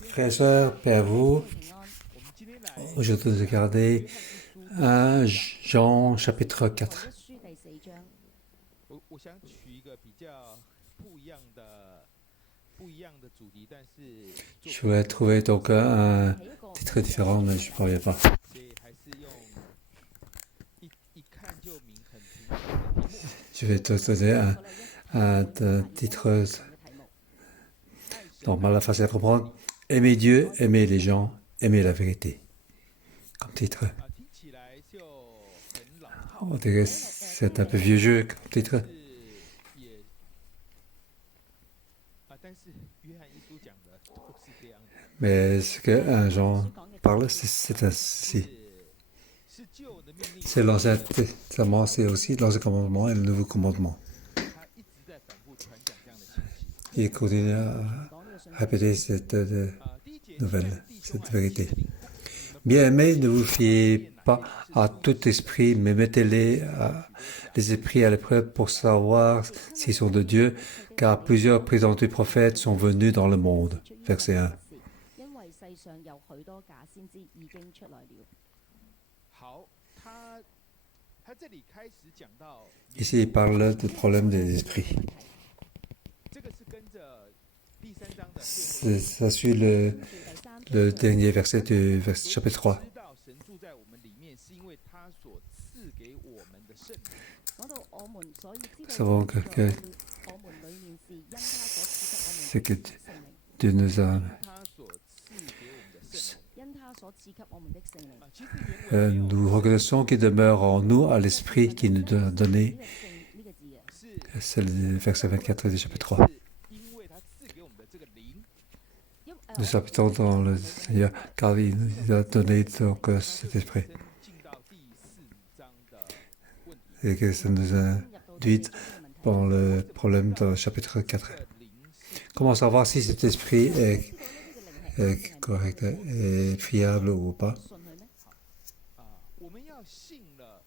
Frères et sœurs, paix à vous. 我们今天来 Aujourd'hui, nous allons regarder 1 Jean chapitre 4. 我想取一个比较不一样的主题，但是做 Je vais trouver donc un titre différent, mais je ne parviens pas. 所以还是用一看就明很平常的题目。 Je vais te donner un titre normal, facile à comprendre. Aimer Dieu, aimer les gens, aimer la vérité. Comme titre. 听起来就很老套， On dirait que c'est un peu vieux jeu comme titre. 但是约翰一书讲的都是这样的， Mais ce que 1 Jean parle, c'est ainsi. 是旧的命令， C'est l'Ancien Testament, c'est aussi l'Ancien Commandement et le Nouveau Commandement. 他一直在反复传讲这样的信息。 Il continue à répéter cette 第一节，亲爱 nouvelle, 的弟兄 cette 和 vérité. 亲爱的灵子，你们不 Bien 要 aimés, 考 ne vous 试 fiez 查验哪 pas 一个是 à 神的， tout esprit, mais mettez-les les esprits à l'épreuve pour savoir s'ils sont de Dieu, car plusieurs prétendus prophètes sont venus dans le monde. Verset 1. 好，他这里开始讲到， Ici, il parle du problème des esprits. 这个是跟着第三章的最后一节， Ça suit le dernier verset du chapitre 3. 知道神住在我们里面，是因为他所赐给我们的圣灵。 Nous savons que c'est que Dieu nous a... 因他所赐给我们的圣灵。其实原文没有 nous reconnaissons qu'il demeure en nous à l'esprit qui nous a donné. C'est le verset 24 du chapitre 3. 是因为他赐给我们的这个灵， Nous habitons dans le Seigneur car il nous a donné donc cet esprit. 进到第4章的问题， Et que ça nous induit dans le problème dans le chapitre 4. Comment savoir si cet esprit est correct et fiable ou pas? 我们要信了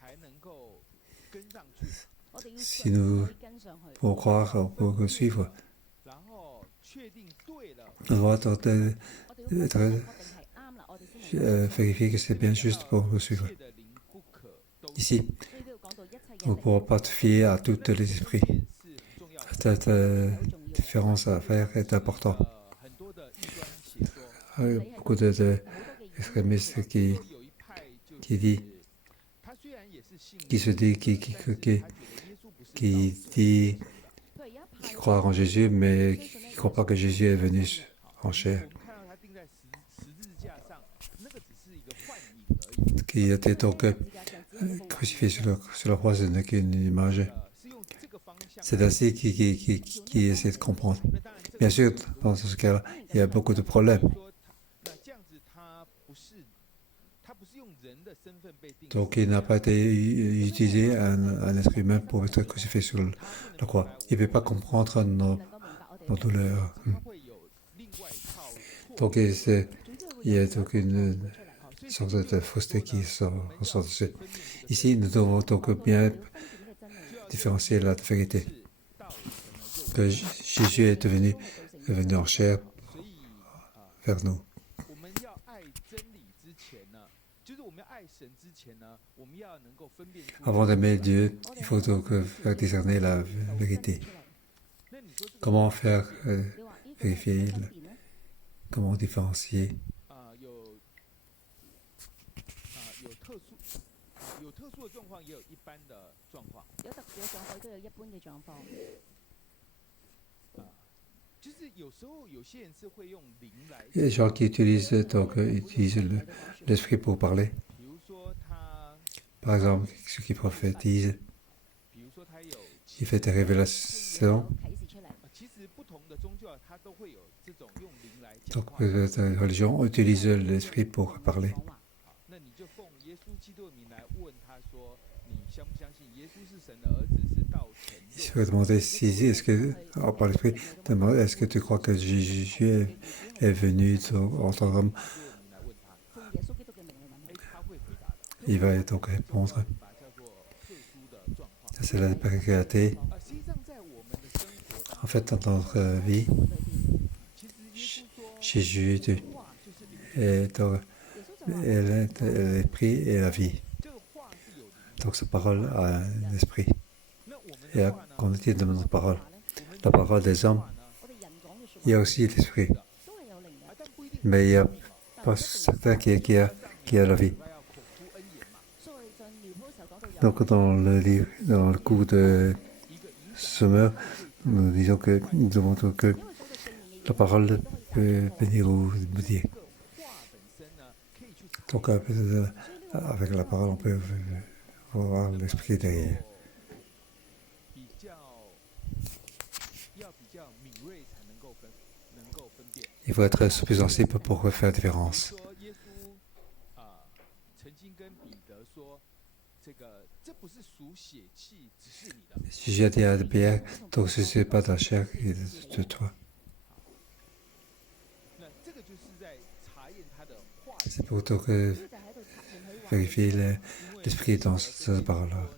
才能够跟上去， Si nous pouvons croire, on peut suivre. 然后确定对了， On doit vérifier que c'est bien juste pour nous suivre. 一切的灵不可都 Ici, on ne pourra pas te fier à tous les esprits. 是重要的。 Cette différence à faire est importante. 很多的异端邪说， Beaucoup d'extrémistes qui 有一派就是 dit, 他虽然也是信 se dit, 他觉得耶稣不是道成 dit 的， qui croient en Jésus, mais qui ne croient pas que Jésus est venu en chair, 我们看到他钉在十字架上，那个只是一个幻影而已， qui a été donc crucifié sur la croix, ce n'est qu'une image. 是用这个方向。 C'est ainsi qui essaie de comprendre. Bien sûr, dans ce cas-là, il y a beaucoup de problèmes. 那这样子他不是用人的身份被钉， Donc, il n'a pas été utilisé un être humain pour être crucifié sur la croix. Il ne peut pas comprendre nos douleurs. 他会有另外一套错误。 Donc, il y a donc une sorte de fausseté qui ressort dessus. Ici, nous devons donc bien différencier la vérité. Que Jésus est venu en chair vers nous. 我们要爱真理之前呢，就是我们要爱神之前呢，我们要能够分辨出 Avant d'aimer Dieu, il faut donc faire discerner la vérité. Comment faire vérifier, comment différencier. 有特殊的状况，也有一般的状况。 就是有时候有些人是会用灵来， Il y a des gens qui utilisent l'esprit pour parler. 比如说他， Par exemple, ceux qui prophétisent, 比如说他有， il fait des révélations. 其实不同的宗教它都会有这种用灵来讲 Donc, 话。 les religions utilisent l'esprit pour parler. 那你就奉耶稣基督的名来问他说，你相不相信耶稣是神的儿子，是道成肉身？ Il serait demandé si, est-ce que, par l'esprit, est-ce que tu crois que Jésus est venu en tant qu'homme? 用耶稣基督的名来问他，他会回答的。 Il va donc répondre. 把叫做特殊的状况。 Ça, c'est la particularité. 实际上在我们的生活当中， En fait, dans notre vie, 其实耶稣说 Jésus est l'esprit et la vie. Donc sa parole a un esprit. Et quand on dit de notre parole, la parole des hommes, il y a aussi l'esprit. Mais il n'y a pas certain qui a la vie. Donc dans le cours de Sommer, nous disons que nous demandons que la parole peut venir ou dire. Donc avec la parole, on peut voir l'esprit derrière. Il faut être plus sensible pour faire la différence. J'ai dit à Pierre, donc ce n'est pas de la chair et de toi. C'est pour que vérifier l'esprit dans cette parole-là.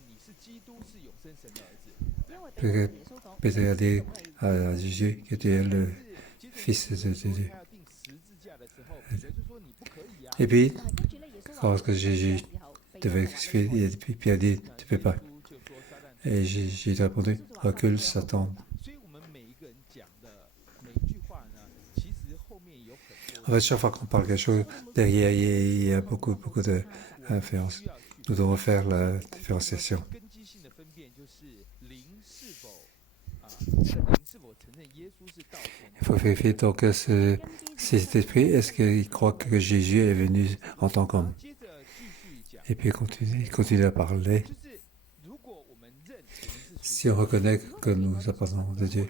Péter a dit à Jésus que tu es le Fils de Dieu. Et puis, lorsque Jésus devait crucifier, Pierre dit, tu ne peux pas. Et j'ai répondu, recule Satan. En fait, chaque fois qu'on parle quelque chose, derrière, il y a beaucoup d'influence. Nous devons faire la différenciation. Il faut vérifier donc cet esprit, est-ce qu'il croit que Jésus est venu en tant qu'homme? Et puis il continue à parler. Si on reconnaît que nous appartenons de Dieu,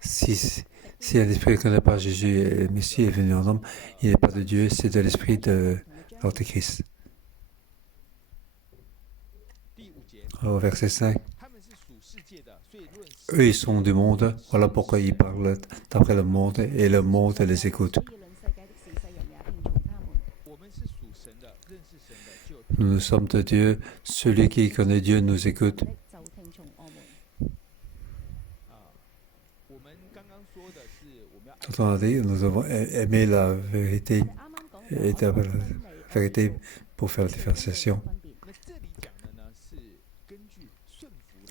si un esprit ne connaît pas Jésus et le Messie est venu en homme, il n'est pas de Dieu, c'est de l'esprit de l'Antéchrist. Au verset 5, eux ils sont du monde, voilà pourquoi ils parlent d'après le monde et le monde les écoute. Nous sommes de Dieu, celui qui connaît Dieu nous écoute. Tout on a dit, nous devons aimer la vérité et la vérité pour faire la différenciation.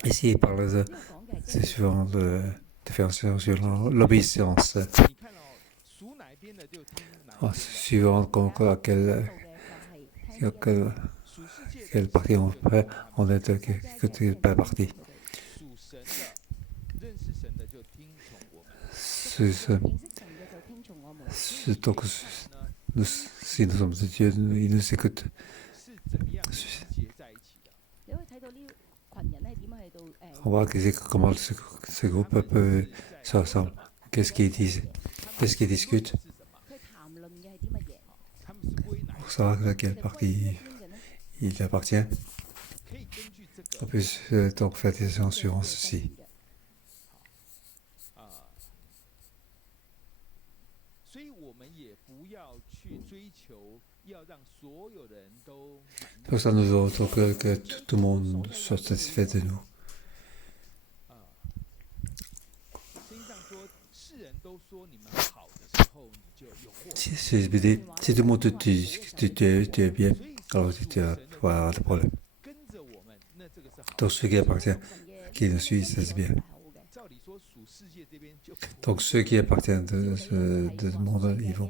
Ici, il parle de, c'est suivant de différenciation sur l'obéissance. Suivant à quelle partie on fait, on est de quelle partie. Donc, si nous sommes de Dieu, il nous écoute. On voit comment ce groupe peut se ressemble. Qu'est-ce qu'ils disent? Qu'est-ce qu'ils discutent? Pour savoir à quelle partie il appartient. On peut donc faire des attentions sur ceci. Pour ça, nous devons que tout le monde soit satisfait de nous. Si tout le monde te dit que tu es bien, alors tu vas avoir des problèmes. Donc ceux qui appartiennent, qui nous suivent, c'est bien. Donc ceux qui appartiennent de ce monde, ils vont